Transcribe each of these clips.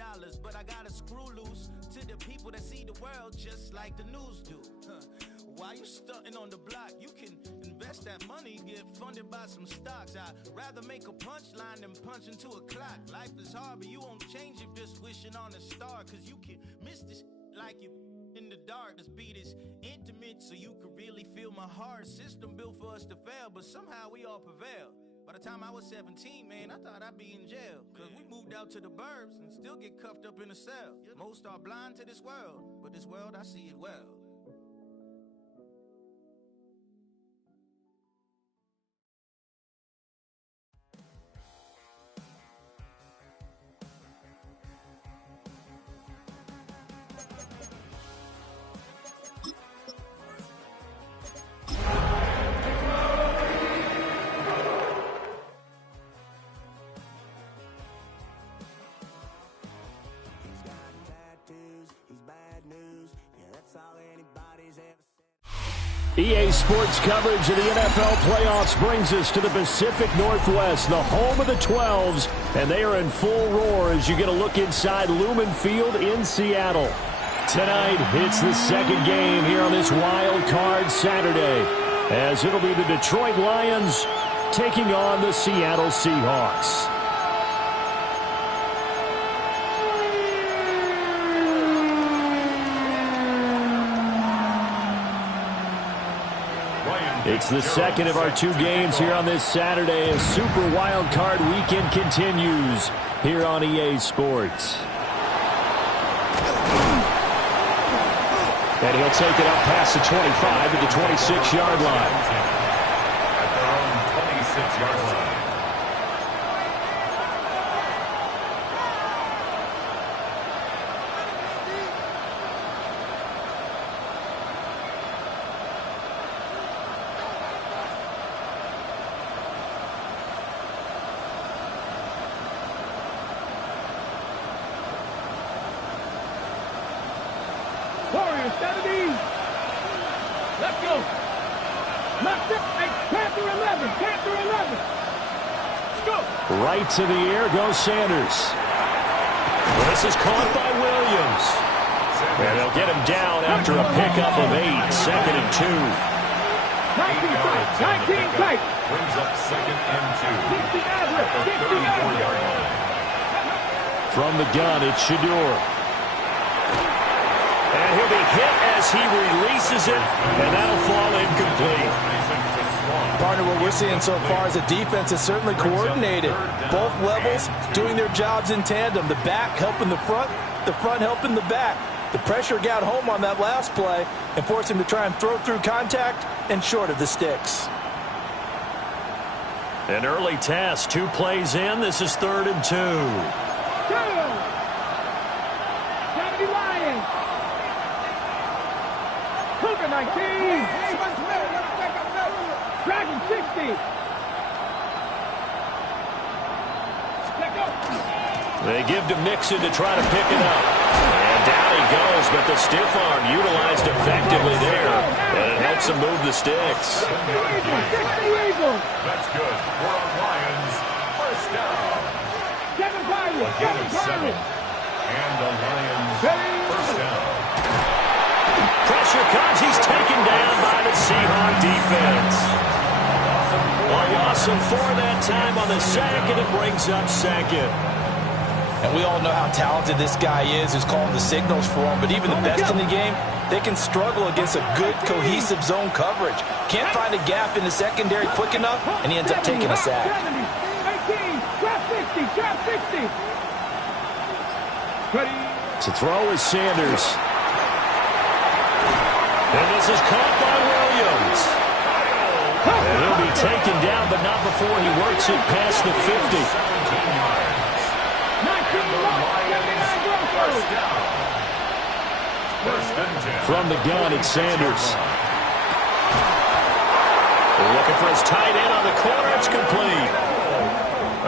dollars, but I gotta screw loose to the people that see the world just like the news do. While you stunting on the block, you can invest that money, get funded by some stocks. I'd rather make a punchline than punch into a clock. Life is hard, but you won't change it just wishing on a star, cause you can miss this like you in the dark. This beat is intimate, so you can really feel my heart. System built for us to fail, but somehow we all prevail. By the time I was 17, man, I thought I'd be in jail. Cause we moved out to the burbs and still get cuffed up in a cell. Most are blind to this world, but this world, I see it well. EA Sports coverage of the NFL playoffs brings us to the Pacific Northwest, the home of the 12s, and they are in full roar as you get a look inside Lumen Field in Seattle. Tonight, it's the second game here on this wild card Saturday, as it'll be the Detroit Lions taking on the Seattle Seahawks. It's the second of our two games here on this Saturday as Super Wild Card Weekend continues here on EA Sports. And he'll take it up past the 25 to the 26-yard line. At their own 26-yard line. Warriors, 70. Let's go. Left it. Panther 11. Panther 11. Let's go. Right to the air goes Sanders. This is caught by Williams. And they'll get him down after a pickup of 8. Second and 2. 19 tight. 19 tight. Brings up second and 2. 60 average. 60 34-yard line. From the gun, it's Shador. And he'll be hit as he releases it, and that'll fall incomplete. Partner, what we're seeing so far is the defense is certainly coordinated. Both levels doing their jobs in tandem. The back helping the front helping the back. The pressure got home on that last play and forced him to try and throw through contact and short of the sticks. An early test, 2 plays in. This is 3rd and 2. 70 Lions. Cougar 19. Dragon 60. They give to Mixon to try to pick it up. And down he goes, but the stiff arm utilized effectively there. And it helps him move the sticks. That's good. We're on Lions. First down. A gain of 7. And the Lions first down. Pressure comes. He's taken down by the Seahawk defense. A loss of 4 that time on the sack, and it brings up second. And we all know how talented this guy is who's calling the signals for him. But even the best in the game, they can struggle against a good, cohesive zone coverage. Can't find a gap in the secondary quick enough, and he ends up taking a sack. 18, trap 60, trap 60. Ready. To throw is Sanders. And this is caught by Williams. And he'll be taken down, but not before he works it past the 50. From the gun, it's Sanders. Looking for his tight end on the corner. It's complete.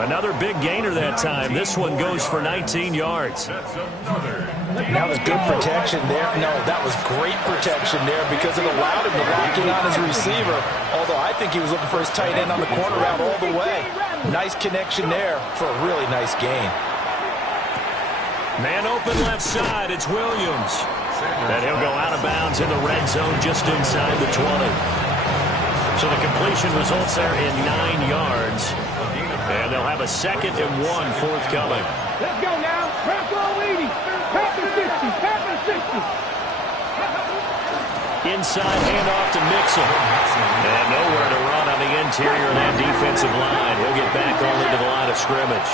Another big gainer that time. This one goes for 19 yards. That was good protection there. No, that was great protection there because it allowed him to lock in on his receiver. Although I think he was looking for his tight end on the corner route all the way. Nice connection there for a really nice gain. Man open left side. It's Williams. And he'll go out of bounds in the red zone just inside the 20. So the completion results there in 9 yards. And they'll have a 2nd and 1 forthcoming. Let's go now. Wrap roll 80. Tap and 60. Tap and 60. Inside handoff to Mixon. And nowhere to run on the interior of that defensive line. He'll get back only to the line of scrimmage.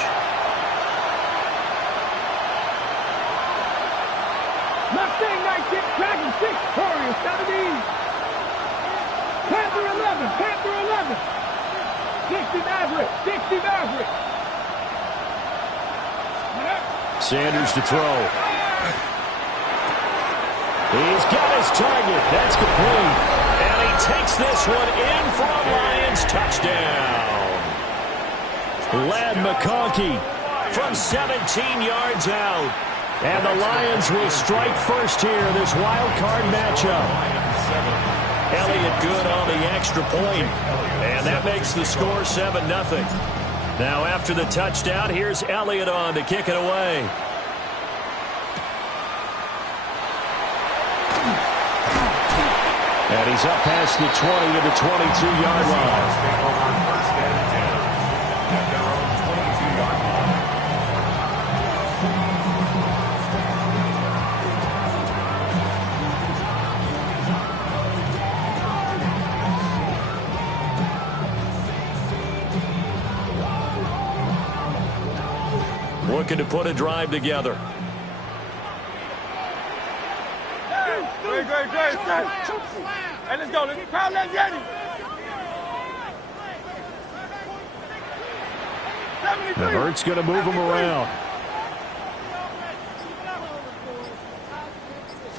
Mustang 19. Dragon 6. Warrior 17. Panther 11. Panther 11. 60 Maverick. 60 Maverick. Sanders to throw. He's got his target. That's complete. And he takes this one in for a Lions touchdown. Lad McConkey from 17 yards out. And the Lions will strike first here in this wild card matchup. Elliott good on the extra point. And that makes the score 7-0. Now after the touchdown, here's Elliott on to kick it away. And he's up past the 20 to the 22-yard line. Looking to put a drive together. Great. Hey, let's go. Let's crowd that Yeti. Now Hurts going to move him around.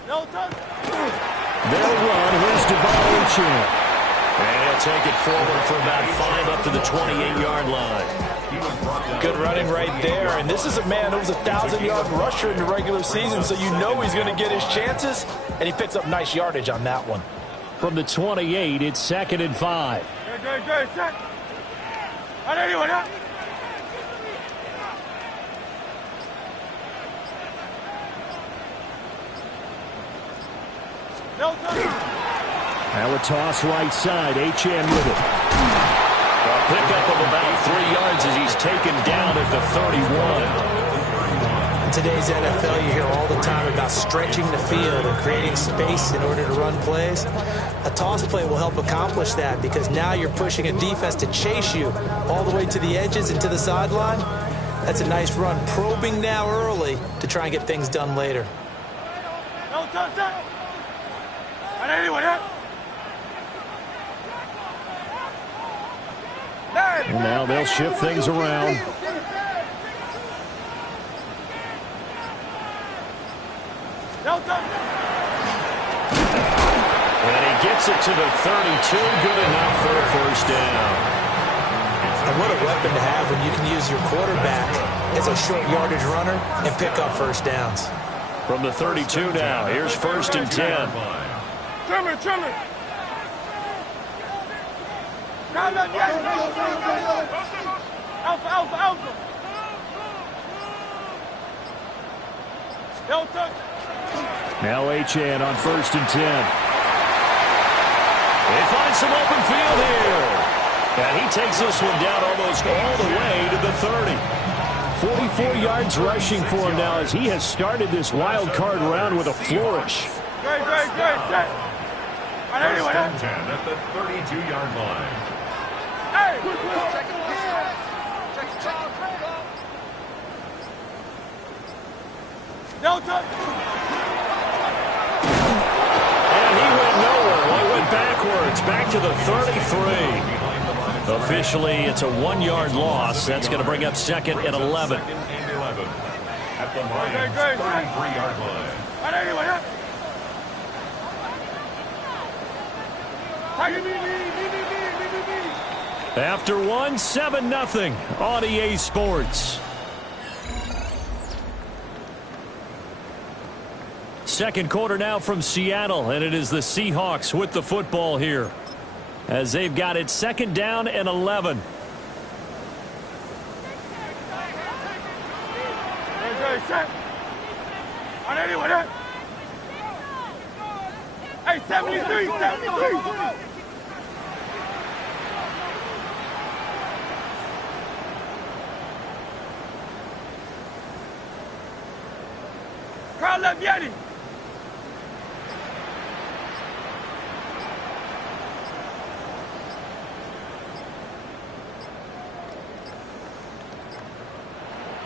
They'll run. Here's Devon. And he'll take it forward for about 5 up to the 28-yard line. Good running right there. And this is a man who was a 1,000-yard rusher in the regular season, so you know he's going to get his chances. And he picks up nice yardage on that one. From the 28, it's 2nd and 5. Great. Set. Anyone up? Now a toss right side. H.N. with it. A pickup of about 3 yards as he's taken down at the 31. In today's NFL, you hear all the time about stretching the field and creating space in order to run plays. A toss play will help accomplish that because now you're pushing a defense to chase you all the way to the edges and to the sideline. That's a nice run. Probing now early to try and get things done later. No touchdown. Anyone up? And now they'll shift things around. And he gets it to the 32. Good enough for a first down. And what a weapon to have when you can use your quarterback as a short yardage runner and pick up first downs. From the 32 now, here's 1st and 10. Trimmer. Alpha. Now H.N. on 1st and 10. They find some open field here. And he takes this one down almost all the way to the 30. 44 yards rushing for him now as he has started this wild card round with a flourish. Great. First and 10 at the 32-yard line. Hey! No touch. And he went nowhere. He went backwards, back to the 33. Officially, it's a 1-yard loss. That's going to bring up 2nd and 11. 2nd and 11 at the Lions' 33-yard line. After 1, 7-0 on EA Sports. Second quarter now from Seattle, and it is the Seahawks with the football here as they've got it 2nd down and 11. Hey, 73, 73. Crowd left Yeti.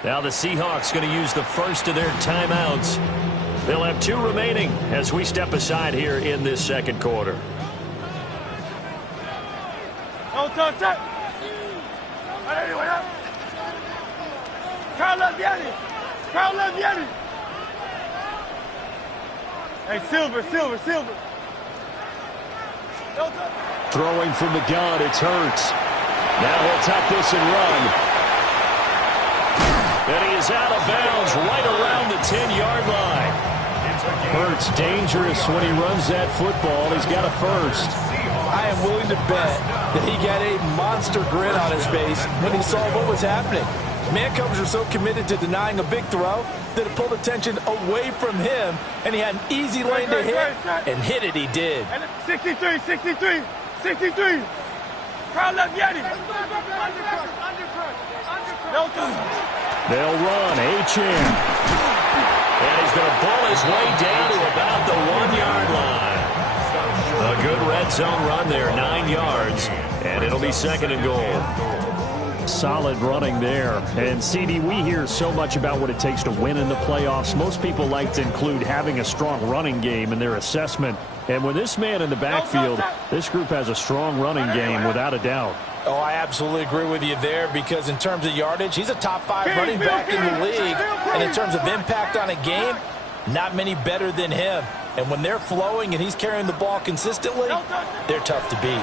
Now the Seahawks going to use the first of their timeouts. They'll have 2 remaining as we step aside here in this second quarter. No touch. Crowd left Yeti. Crowd left Yeti. Hey, Silver. No touch. Throwing from the gun, it's Hurts. Now he'll tuck this and run. And he is out of bounds right around the 10-yard line. Hurts dangerous when he runs that football. He's got a first. I am willing to bet that he got a monster grin on his face when he saw what was happening. Man-covers are so committed to denying a big throw that it pulled attention away from him, and he had an easy lane to hit, and hit it he did. 63. Crowd left Yeti. No touch. They'll run. Achane. And he's going to pull his way down to about the 1-yard line. A good red zone run there, 9 yards. And it'll be second and goal. Solid running there. And, CD, we hear so much about what it takes to win in the playoffs. Most people like to include having a strong running game in their assessment. And with this man in the backfield, this group has a strong running game without a doubt. Oh, I absolutely agree with you there because in terms of yardage, he's a top 5 running back in the league. And in terms of impact on a game, not many better than him. And when they're flowing and he's carrying the ball consistently, they're tough to beat.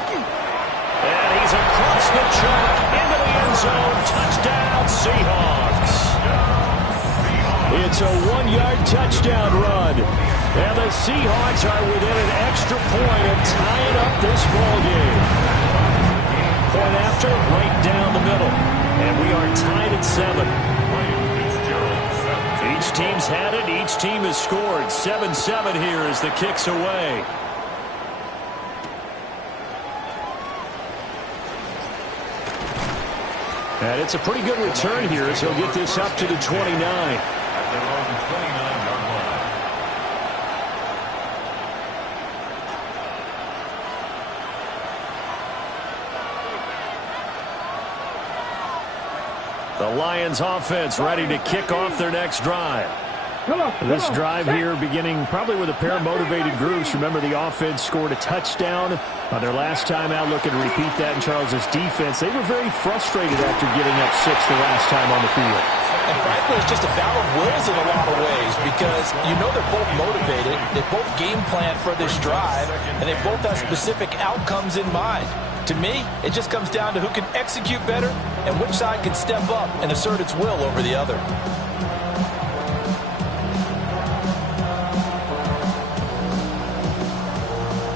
And he's across the chalk into the end zone. Touchdown, Seahawks. It's a 1-yard touchdown run. And the Seahawks are within an extra point of tying up this ball game. Point after, right down the middle. And we are tied at 7. Each team's had it. Each team has scored. 7-7 here as the kick's away. And it's a pretty good return here as he'll get this up to the 29. At their own 29-yard line. The Lions offense ready to kick off their next drive. This drive here beginning probably with a pair of motivated groups. Remember, the offense scored a touchdown on their last time out. Looking to repeat that in Charles's defense. They were very frustrated after giving up 6 the last time on the field. And frankly, it's just a battle of wills in a lot of ways because you know they're both motivated. They both game plan for this drive, and they both have specific outcomes in mind. To me, it just comes down to who can execute better and which side can step up and assert its will over the other.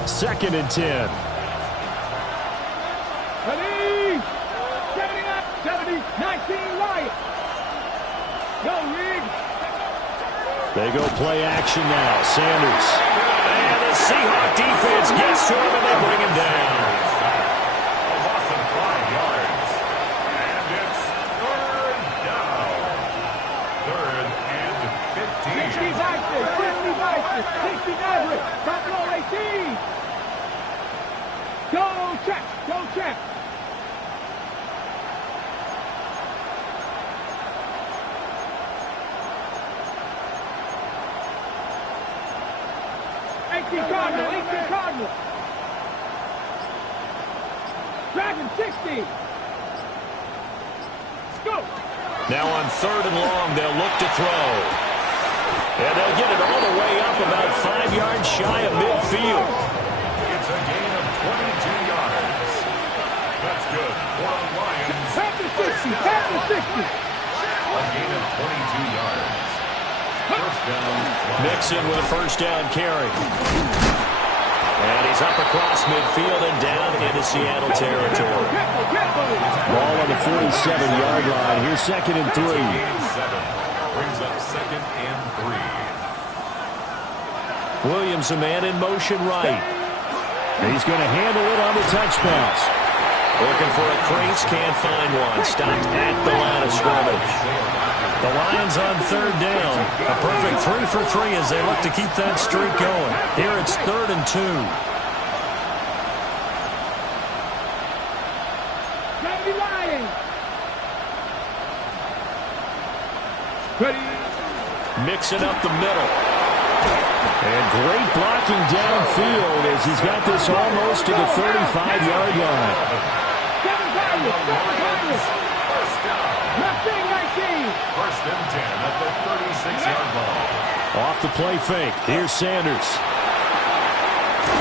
Second and 10. Ready? 70, 19, Lions. Go, Riggs. They go play action now. Sanders. And the Seahawk defense gets to him and they bring him down. A loss of 5 yards. And it's third down. 3rd and 15. 60's active. 50's active. 60's average. Top row 18. Go check. Go check. Cardinal. Dragon 60. Go. Now on 3rd and long, they'll look to throw. And they'll get it all the way up about 5 yards shy of midfield. It's a gain of 22 yards. That's good for the Lions. Half the 60. A gain of 22 yards. First down. Mixon with a first down carry. And he's up across midfield and down into Seattle territory. Ball on the 47-yard line. Here's 2nd and 3. Gain 7. Brings up 2nd and 3. Williams, a man in motion right. He's going to handle it on the touch pass. Looking for a crease, can't find one. Stopped at the line of scrimmage. The Lions on third down. A perfect 3 for 3 as they look to keep that streak going. Here it's 3rd and 2. Mixing up the middle. And great blocking downfield as he's got this almost to the 35-yard line. First and 10 at the 36-yard line. Off the play fake. Here's Sanders.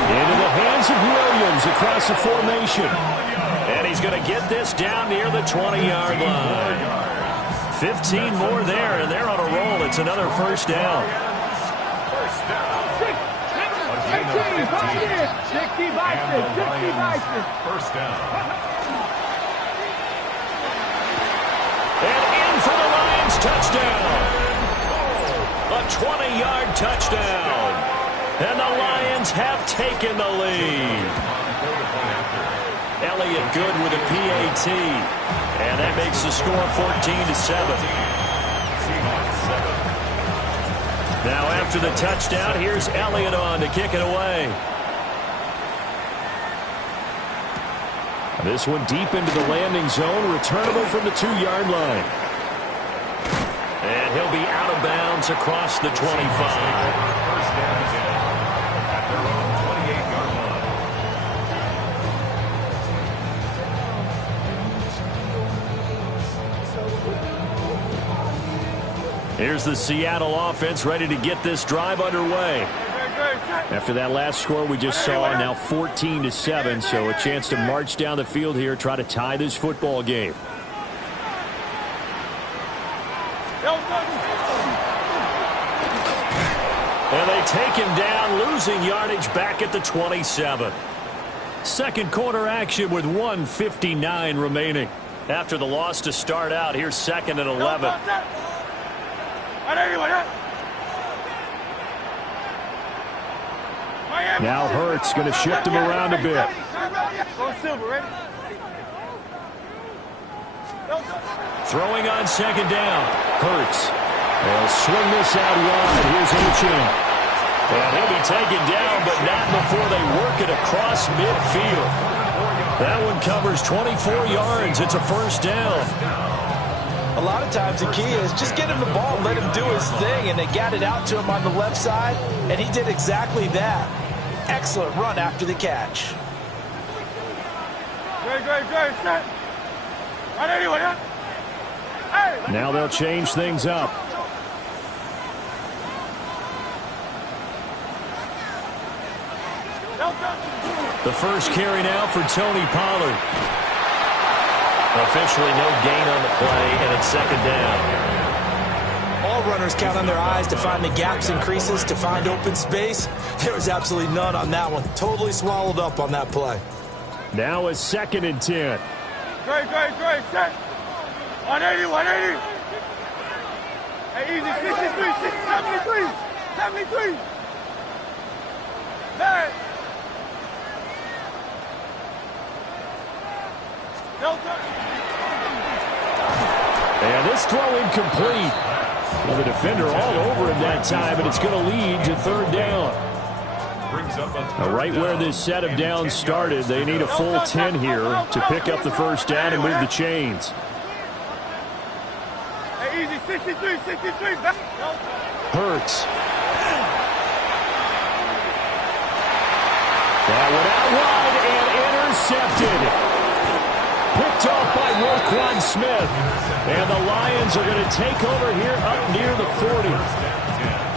Into the hands of Williams across the formation. And he's going to get this down near the 20-yard line. 15 more there, and they're on a roll. It's another first down. First down. A gain of 15. And the Lions first down. And in for the Lions touchdown. A 20-yard touchdown. And the Lions have taken the lead. Elliott good with a PAT. And that makes the score 14-7. Now after the touchdown, here's Elliott on to kick it away. This one deep into the landing zone, returnable from the 2-yard line. And he'll be out of bounds across the 25. First down again at their own 28-yard line. Here's the Seattle offense ready to get this drive underway. After that last score we just saw, now 14-7, so a chance to march down the field here, try to tie this football game. And they take him down, losing yardage back at the 27. Second quarter action with 1:59 remaining. After the loss to start out, here's 2nd and 11. Now Hurts going to shift him around a bit. Throwing on 2nd down. Hurts. They'll swing this out wide. Here's Achane. And he'll be taken down, but not before they work it across midfield. That one covers 24 yards. It's a first down. A lot of times the key is just get him the ball and let him do his thing, and they got it out to him on the left side, and he did exactly that. Excellent run after the catch. Now they'll change things up. The first carry now for Tony Pollard. Officially no gain on the play, and it's 2nd down. All runners count on their eyes to find the gaps and creases, to find open space. There was absolutely none on that one. Totally swallowed up on that play. Now it's 2nd and 10. Great. Set. 180. Hey, easy. 73. Hey. And this throw incomplete. Well, the defender all over him that time, and it's going to lead to 3rd down. Right where this set of downs started, they need a full 10 here to pick up the first down and move the chains. Hey, easy. 63. Hurts. That one out wide and intercepted. Picked off by Roquan Smith. And the Lions are going to take over here up near the 40.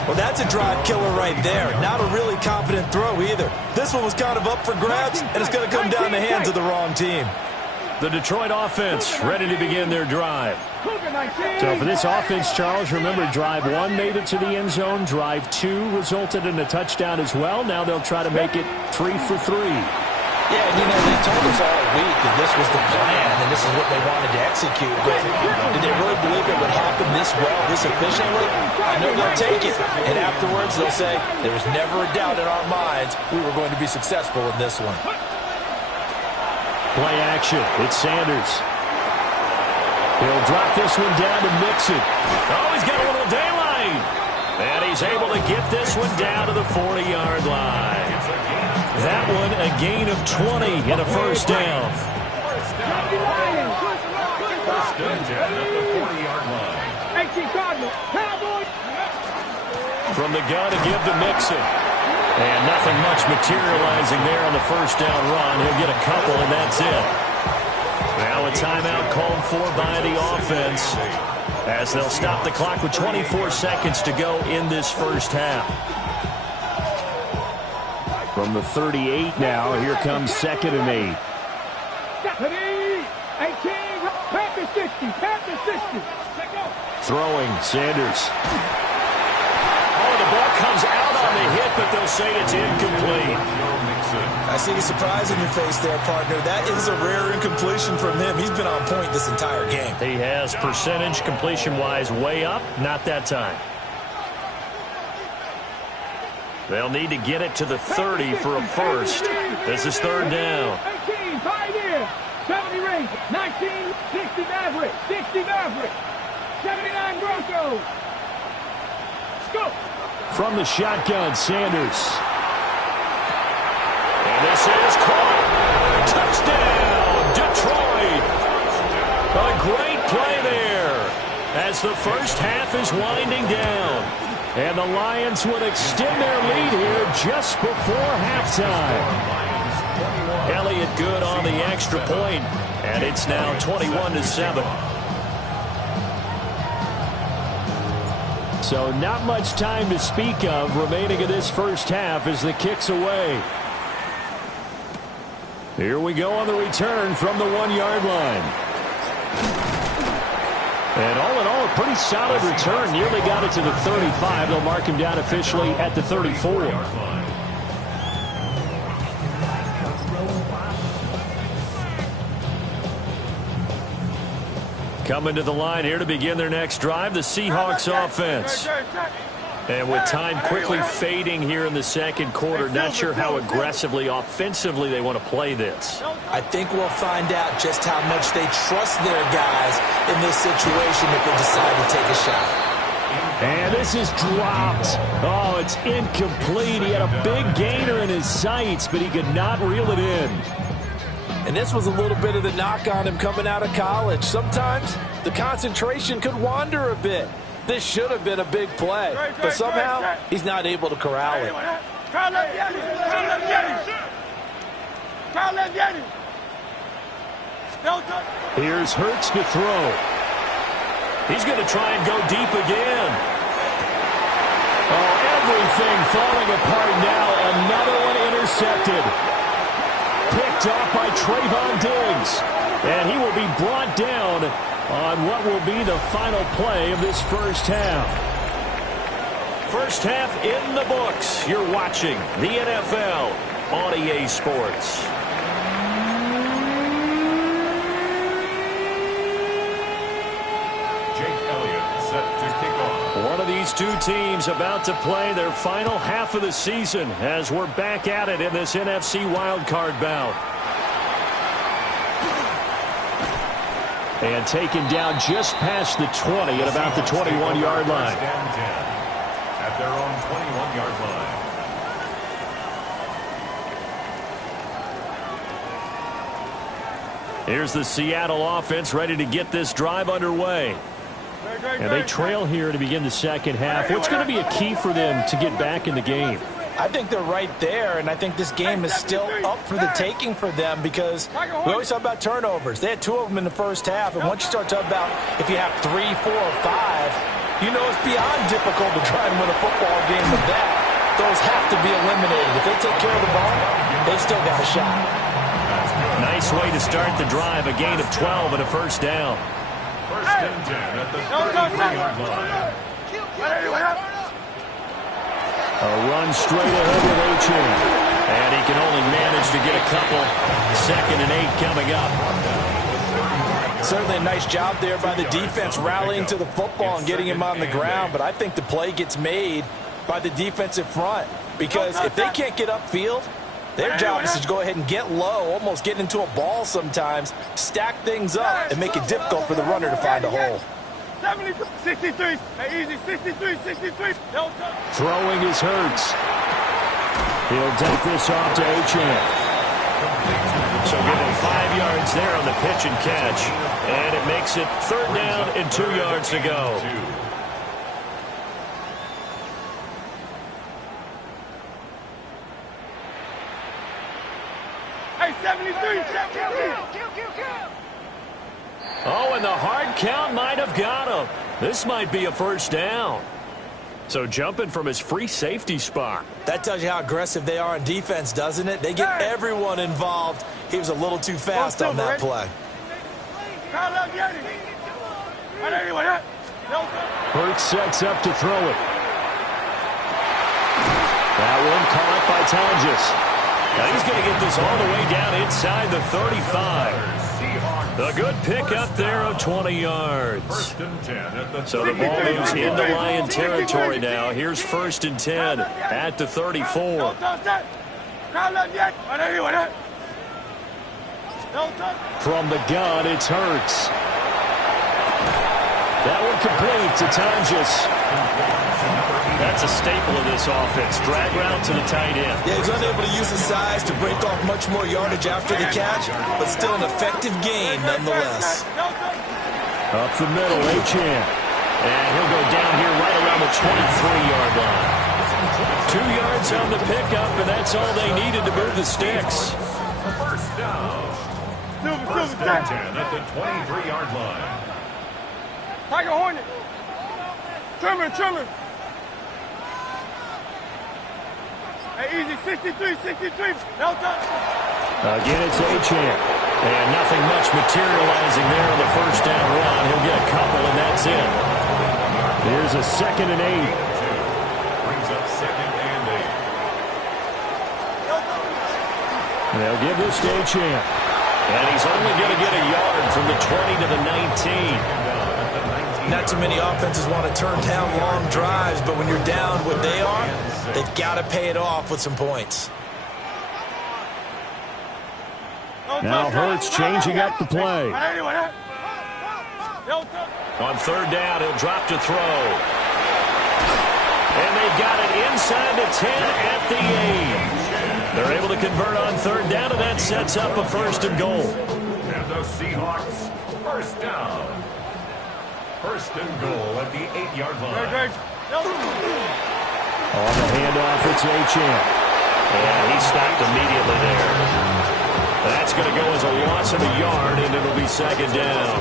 Well, that's a drive killer right there. Not a really confident throw either. This one was kind of up for grabs, and it's going to come down the hands of the wrong team. The Detroit offense ready to begin their drive. So for this offense, Charles, remember, drive 1 made it to the end zone. Drive 2 resulted in a touchdown as well. Now they'll try to make it 3 for 3. Yeah, and they told us all week that this was the plan and this is what they wanted to execute. But did they really believe it would happen this well, this efficiently? I know they'll take it. And afterwards, they'll say, there was never a doubt in our minds we were going to be successful in this one. Play action. It's Sanders. He'll drop this one down to Mixon. Oh, he's got a little daylight. And he's able to get this one down to the 40-yard line. That one a gain of 20 and a first down. First and 10 at the 40-yard line. From the gun to give to Mixon. And nothing much materializing there on the first down run. He'll get a couple, and that's it. Now a timeout called for by the offense as they'll stop the clock with 24 seconds to go in this first half. From the 38 now, here comes 2nd and 8. Throwing, Sanders. Oh, the ball comes out on the hit, but they'll say it's incomplete. I see the surprise in your face there, partner. That is a rare incompletion from him. He's been on point this entire game. He has percentage completion-wise way up, not that time. They'll need to get it to the 30 for a first. This is third down. 18, 5 years, 70 Rangers, 19, 60 Maverick, 60 Maverick, 79 Broncos. Let's go. From the shotgun, Sanders. And this is caught. Touchdown, Detroit. A great play there as the first half is winding down. And the Lions would extend their lead here just before halftime. Elliott good on the extra point, and it's now 21-7. So not much time to speak of remaining in this first half as the kick's away. Here we go on the return from the 1-yard line. And all in all, a pretty solid return. Nearly got it to the 35. They'll mark him down officially at the 34. Coming to the line here to begin their next drive, the Seahawks offense. And with time quickly fading here in the second quarter, not sure how aggressively, offensively they want to play this. I think we'll find out just how much they trust their guys in this situation if they decide to take a shot. And this is dropped. Oh, it's incomplete. He had a big gainer in his sights, but he could not reel it in. And this was a little bit of the knock on him coming out of college. Sometimes the concentration could wander a bit. This should have been a big play, but somehow he's not able to corral it. Here's Hurts to throw. He's going to try and go deep again. Oh, everything falling apart now. Another one intercepted. Picked off by Trayvon Diggs. And he will be brought down on what will be the final play of this first half. First half in the books. You're watching the NFL on EA Sports. One of these two teams about to play their final half of the season as we're back at it in this NFC wildcard bout. And taken down just past the 20 at about the 21-yard line. At their own 21-yard line. Here's the Seattle offense ready to get this drive underway. And they trail here to begin the second half. What's going to be a key for them to get back in the game? I think they're right there, and I think this game is still up for the taking for them because we always talk about turnovers. They had 2 of them in the first half, and once you start talking about if you have 3, 4, or 5, you know it's beyond difficult to try and win a football game with that. Those have to be eliminated. If they take care of the ball, they've still got a shot. Nice way to start the drive, a gain of 12 and a first down. First and 10 at the 33-yard line. A run straight ahead with Achane. And he can only manage to get a couple. 2nd and 8 coming up. Certainly a nice job there by the defense rallying to the football and getting him on the ground, but I think the play gets made by the defensive front because if they can't get upfield, their job is to go ahead and get low, almost get into a ball sometimes, stack things up, and make it difficult for the runner to find a hole. 63, easy, 63, 63. Throwing is Hurts. He'll take this off to Achane. So give him 5 yards there on the pitch and catch. And it makes it 3rd down and 2 yards to go. Hey, 73, 73. Oh, and the hard count might have got him. This might be a 1st down. So jumping from his free safety spot. That tells you how aggressive they are on defense, doesn't it? They get everyone involved. He was a little too fast on that play. Hurts sets up to throw it. That one caught by Tonjes. Now he's going to get this all the way down inside the 35. A good pickup there of 20 yards. So the ball moves into Lion territory now. Here's 1st and 10 at the 34. From the gun, it's Hurts. That one complete to Tonjes. That's a staple of this offense. Drag route to the tight end. Yeah, he's unable to use his size to break off much more yardage after the catch, but still an effective gain nonetheless. Up the middle, Achane. And he'll go down here right around the 23-yard line. 2 yards on the pickup, and that's all they needed to move the sticks. 1st down. 1st and 10 at the 23-yard line. Tiger Hornet. Trimmer. Hey, easy, 63, 63. No time. Again, it's Achane. And nothing much materializing there on the 1st down run. He'll get a couple, and that's it. Here's a 2nd and 8. Brings up 2nd and 8. They'll give this to Achane. And he's only going to get a yard from the 20 to the 19. Not too many offenses want to turn down long drives, but when you're down what they are, they've got to pay it off with some points. Now Hurts changing up the play. On 3rd down, he'll drop to throw. And they've got it inside the 10 at the 8. They're able to convert on 3rd down, and that sets up a 1st and goal. And the Seahawks, 1st down. 1st and goal at the 8-yard line. On the handoff, it's Achane. And he stopped immediately there. That's going to go as a loss of a yard, and it'll be 2nd down.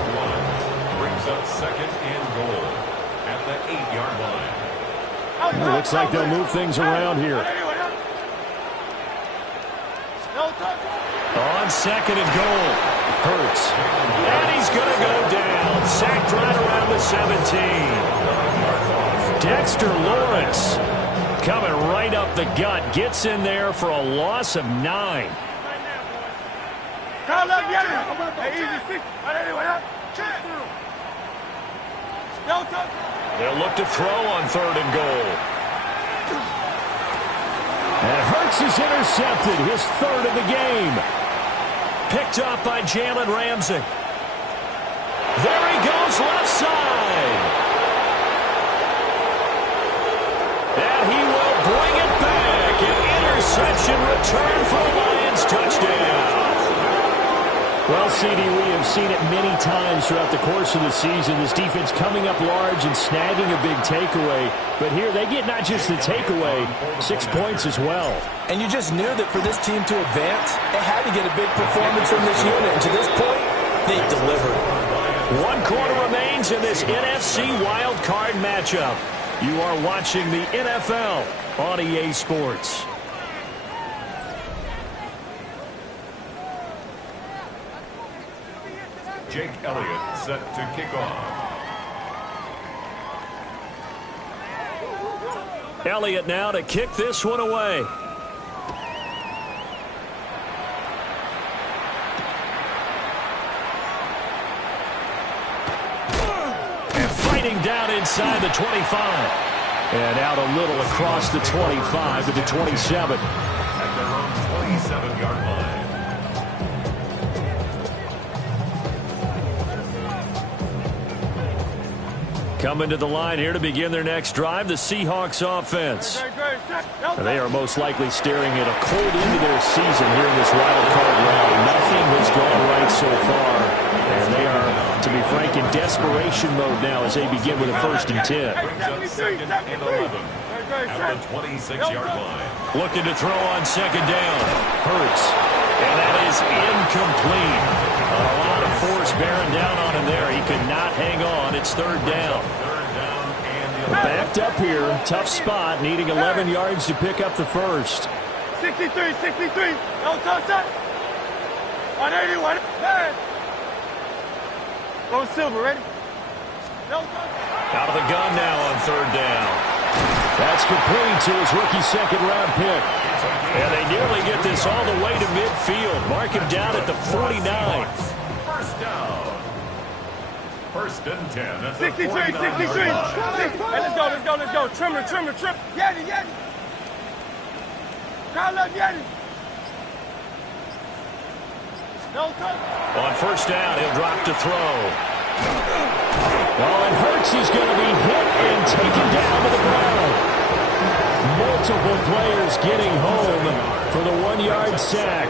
Brings up 2nd and goal at the 8-yard line. It looks like they'll move things around here. On 2nd and goal, Hurts. And he's going to go down. Sacked right around the 17. Dexter Lawrence coming right up the gut. Gets in there for a loss of 9. They'll look to throw on 3rd and goal. And Hurts is intercepted, his 3rd of the game. Picked up by Jalen Ramsey. There he goes left side. And he will bring it back. An interception return for a Lions touchdown. Well, CD, we have seen it many times throughout the course of the season. This defense coming up large and snagging a big takeaway. But here they get not just the takeaway, 6 points as well. And you just knew that for this team to advance, they had to get a big performance from this unit. And to this point, they delivered. 1 quarter remains in this NFC Wild Card matchup. You are watching the NFL on EA Sports. Jake Elliott set to kick off. Elliott now to kick this one away. inside the 25. And out a little across the 25 to the 27. At their own 27-yard line. Coming to the line here to begin their next drive, the Seahawks offense. They are most likely staring at a cold end to their season here in this wild card round. Nothing has gone right so far. And they are, to be frank, in desperation mode now as they begin with a 1st and 10. Second and 11 at the 26-yard line. Looking to throw on 2nd down. Hurts. And that is incomplete. A lot of force bearing down on him there. He could not hang on. It's 3rd down. Backed up here. Tough spot. Needing 11 yards to pick up the 1st. 63. No touch that. 181. Hey. Go Silver, ready? No touch. Out of the gun now on 3rd down. That's complete to his rookie 2nd-round pick. And they nearly get this all the way to midfield. Mark him down at the 49. 1st down. 1st and 10 at the 63. 49. Hey, let's go. Trimmer. Yeti. Call up Yeti. No touch. On 1st down, he'll drop to throw. Oh, and Hurts is going to be hit and taken down to the ground. Multiple players getting home for the 1-yard sack.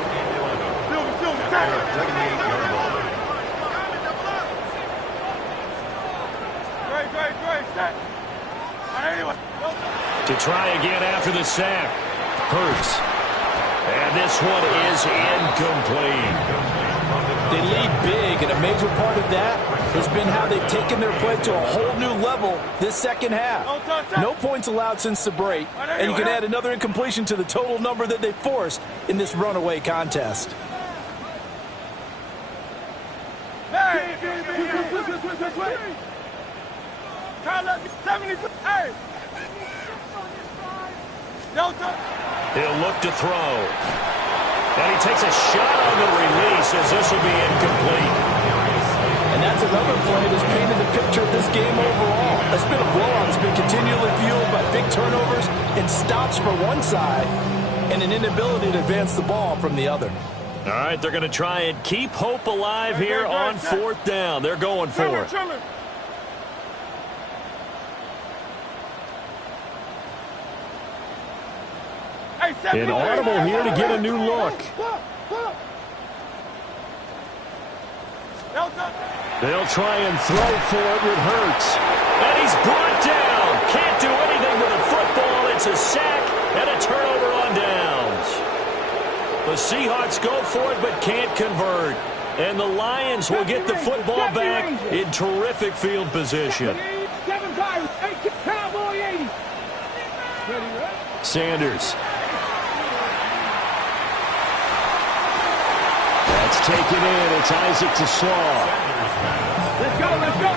To try again after the sack. Hurts. And this one is incomplete. They lead big, and a major part of that has been how they've taken their play to a whole new level this 2nd half. No points allowed since the break, and you can add another incompletion to the total number that they forced in this runaway contest. He'll look to throw. And he takes a shot on the release as this will be incomplete. And that's another play that's painted the picture of this game overall. It's been a blowout. It's been continually fueled by big turnovers and stops for one side and an inability to advance the ball from the other. All right, they're going to try and keep hope alive here on 4th down. They're going for it. Inaudible here to get a new look. They'll try and throw for it with Hurts. And he's brought down. Can't do anything with the football. It's a sack and a turnover on downs. The Seahawks go for it but can't convert. And the Lions will get the football back in terrific field position. Sanders. That's taken in. It's Isaac to Slaw.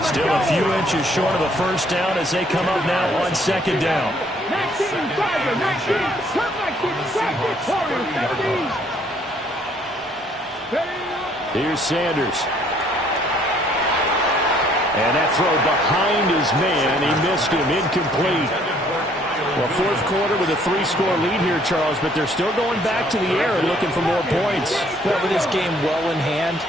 Still a few inches short of a 1st down as they come up now on 2nd down. Here's Sanders. And that throw behind his man. He missed him. Incomplete. Well, 4th quarter with a 3-score lead here, Charles, but they're still going back to the air and looking for more points. Well, with this game well in hand,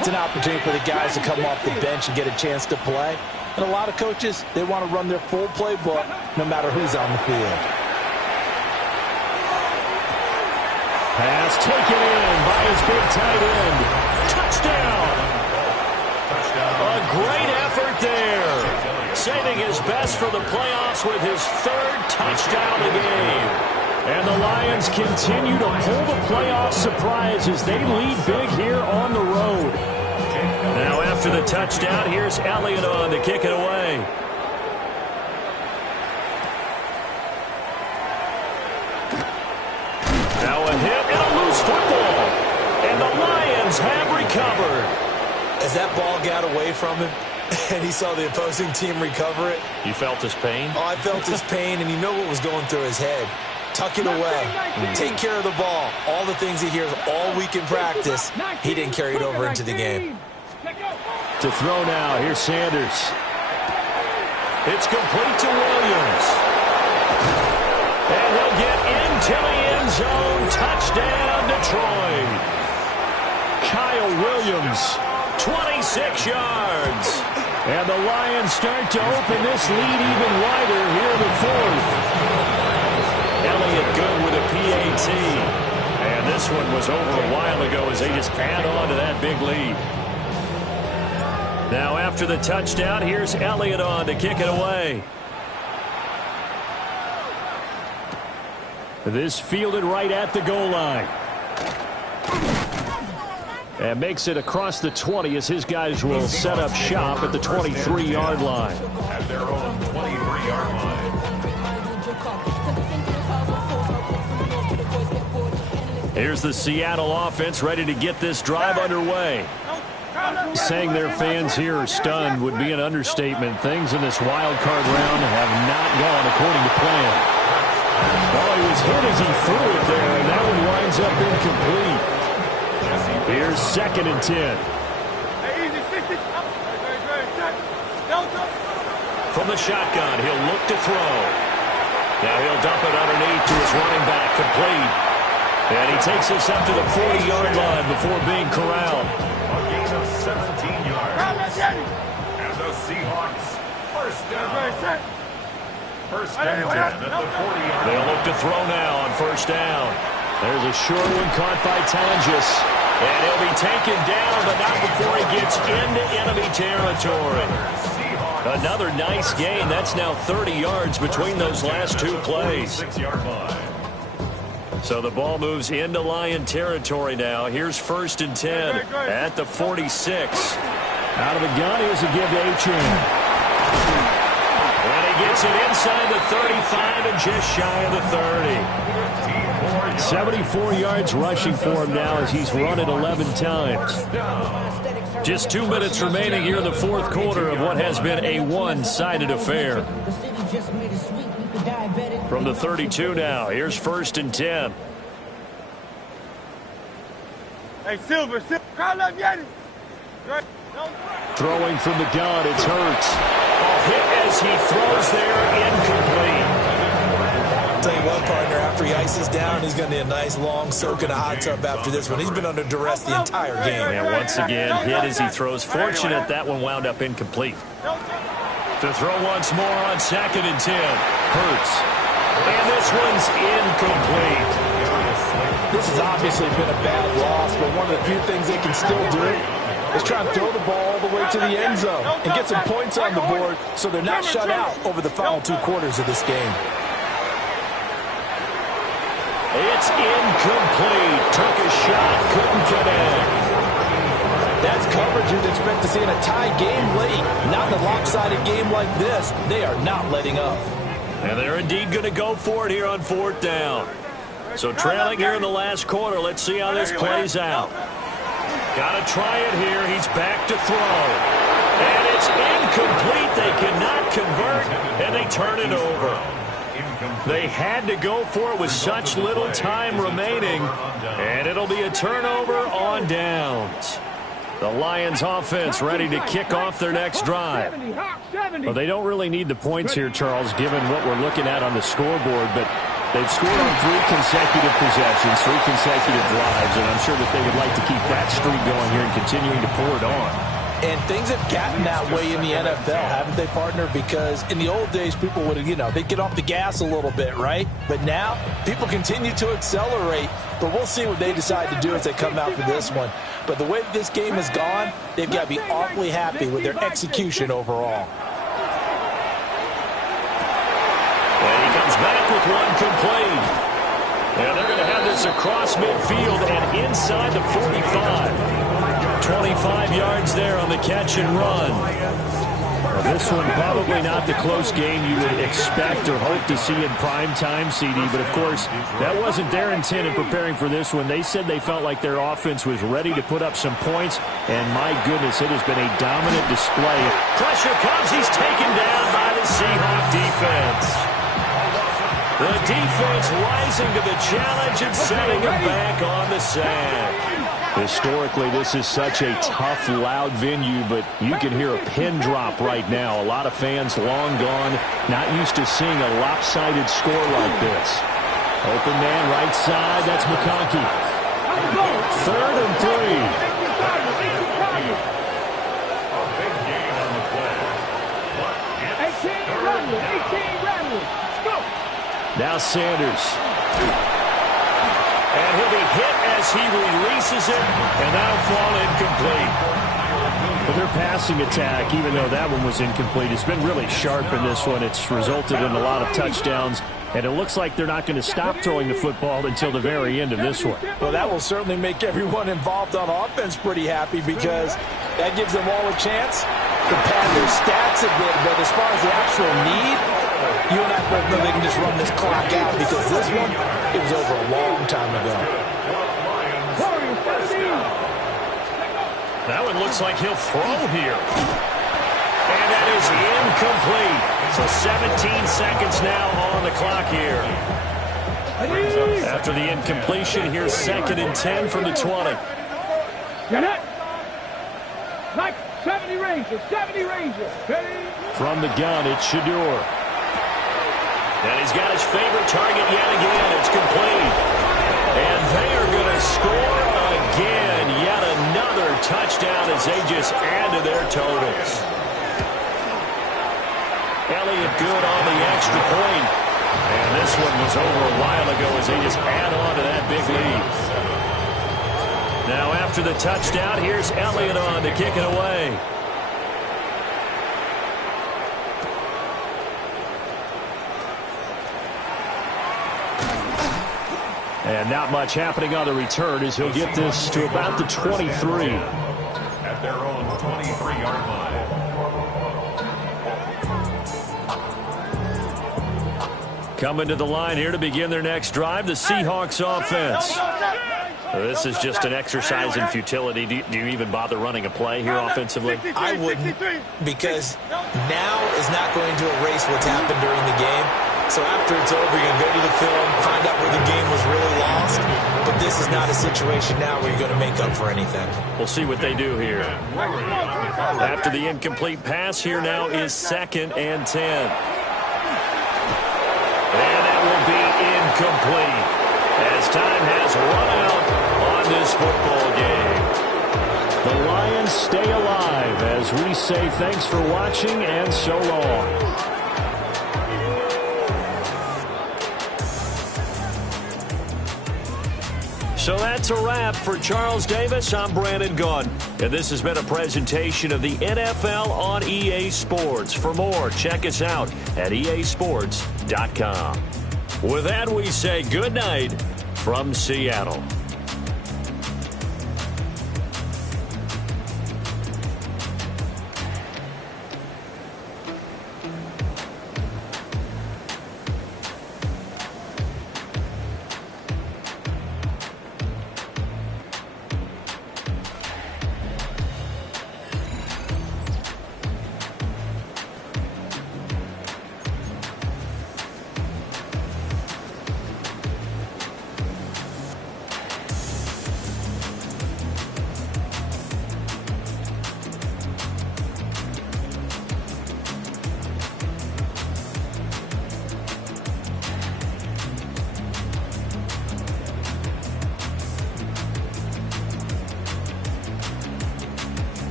it's an opportunity for the guys to come off the bench and get a chance to play. And a lot of coaches, they want to run their full playbook no matter who's on the field. Pass taken in by his big tight end. Touchdown! A great effort there. Saving his best for the playoffs with his 3rd touchdown of the game. And the Lions continue to pull the playoff surprise as they lead big here on the road. Now after the touchdown, here's Elliott on to kick it away. Now a hit and a loose football. And the Lions have recovered. As that ball got away from him, and he saw the opposing team recover it. You felt his pain? Oh, I felt his pain, and you know what was going through his head. Tuck it away. Take care of the ball. All the things he hears all week in practice, he didn't carry it over into the game. To throw now, here's Sanders. It's complete to Williams. And he'll get into the end zone. Touchdown, Detroit. Kyle Williams, 26 yards. And the Lions start to open this lead even wider here in the fourth. Elliott good with a PAT. And this one was over a while ago as they just add on to that big lead. Now after the touchdown, here's Elliott on to kick it away. This fielded right at the goal line. And makes it across the 20 as his guys will set up shop at the 23-yard line. At their own 23-yard line. Here's the Seattle offense ready to get this drive underway. Saying their fans here are stunned would be an understatement. Things in this wild card round have not gone according to plan. Oh, he was hit as he threw it there, and that one winds up incomplete. Here's 2nd and 10. From the shotgun, he'll look to throw. Now he'll dump it underneath to his running back, complete. And he takes us up to the 40-yard line before being corralled. A gain of 17 yards. And the Seahawks, first down. First and 10 at the 40-yard line. They'll look to throw now on first down. There's a short one caught by Tonjes. And he'll be taken down, but not before he gets into enemy territory. Another nice gain. That's now 30 yards between those last two plays. 6-yard line. So the ball moves into Lion territory now. Here's 1st and 10 at the 46. Out of the gun, here's a give to Achane. And he gets it inside the 35 and just shy of the 30. 74 yards rushing for him now as he's run it 11 times. Just 2 minutes remaining here in the fourth quarter of what has been a one-sided affair. From the 32 now, here's 1st and 10. Hey, Silver, call up Yeti. Throwing from the gun, it's Hurts. Hit as he throws there, incomplete. Tell you what, partner, after he ices down, he's going to need a nice long soak in a hot tub after this one. He's been under duress the entire game. And once again, hit as he throws. Fortunate that one wound up incomplete. To throw once more on 2nd and 10. Hurts. And this one's incomplete. This has obviously been a bad loss, but one of the few things they can still do is try and throw the ball all the way to the end zone and get some points on the board so they're not shut out over the final 2 quarters of this game. It's incomplete. Took a shot, couldn't connect. That's coverage you'd expect to see in a tie game late. Not in a lopsided game like this. They are not letting up. And they're indeed going to go for it here on 4th down. So trailing here in the last quarter. Let's see how this plays out. Got to try it here. He's back to throw. And it's incomplete. They cannot convert, and they turn it over. They had to go for it with such little time remaining, and it'll be a turnover on downs. The Lions offense ready to kick off their next drive. Well, they don't really need the points here, Charles, given what we're looking at on the scoreboard, but they've scored on 3 consecutive possessions, 3 consecutive drives, and I'm sure that they would like to keep that streak going here and continuing to pour it on. And things have gotten that way in the NFL, haven't they, partner? Because in the old days, people would, they'd get off the gas a little bit, right? But now, people continue to accelerate. But we'll see what they decide to do as they come out for this one. But the way that this game has gone, they've got to be awfully happy with their execution overall. And he comes back with one complete. And they're going to have this across midfield and inside the 45. 25 yards there on the catch and run. Well, this one probably not the close game you would expect or hope to see in prime time, CD. But, of course, that wasn't their intent in preparing for this one. They said they felt like their offense was ready to put up some points. And, my goodness, it has been a dominant display. Pressure comes. He's taken down by the Seahawk defense. The defense rising to the challenge and setting him back on the sack. Historically, this is such a tough, loud venue, but you can hear a pin drop right now. A lot of fans long gone, not used to seeing a lopsided score like this. Open man, right side, that's McConkey. 3rd and 3. A big gain on the play. But it's 18 Ramley. Go. Now Sanders. And he'll be hit as he releases it, and that'll fall incomplete. But their passing attack, even though that one was incomplete, has been really sharp in this one. It's resulted in a lot of touchdowns, and it looks like they're not going to stop throwing the football until the very end of this one. Well, that will certainly make everyone involved on offense pretty happy because that gives them all a chance to pad their stats a bit. But as far as the actual need, you and I both know they can just run this clock out because this one, it was over a long time ago. That one looks like he'll throw here. And that is incomplete. So 17 seconds now on the clock here. After the incompletion, here's 2nd and 10 from the 20. Get it? Like 70 Rangers, 70 Rangers. From the gun, it's Shador. And he's got his favorite target yet again. It's complete. And they are going to score again. Yet another touchdown as they just add to their totals. Elliott good on the extra point. And this one was over a while ago as they just add on to that big lead. Now after the touchdown, here's Elliott on to kick it away. And not much happening on the return as he'll get this to about the 23. at their own 23-yard line. Coming to the line here to begin their next drive, the Seahawks offense. This is just an exercise in futility. Do you even bother running a play here offensively? I wouldn't, because now is not going to erase what's happened during the game. So after it's over, you're going to go to the film, find out where the game was really lost. But this is not a situation now where you're going to make up for anything. We'll see what they do here. After the incomplete pass, here now is 2nd and 10. And that will be incomplete as time has run out on this football game. The Lions stay alive as we say thanks for watching and so long. So that's a wrap for Charles Davis. I'm Brandon Gaudin, and this has been a presentation of the NFL on EA Sports. For more, check us out at easports.com. With that, we say good night from Seattle.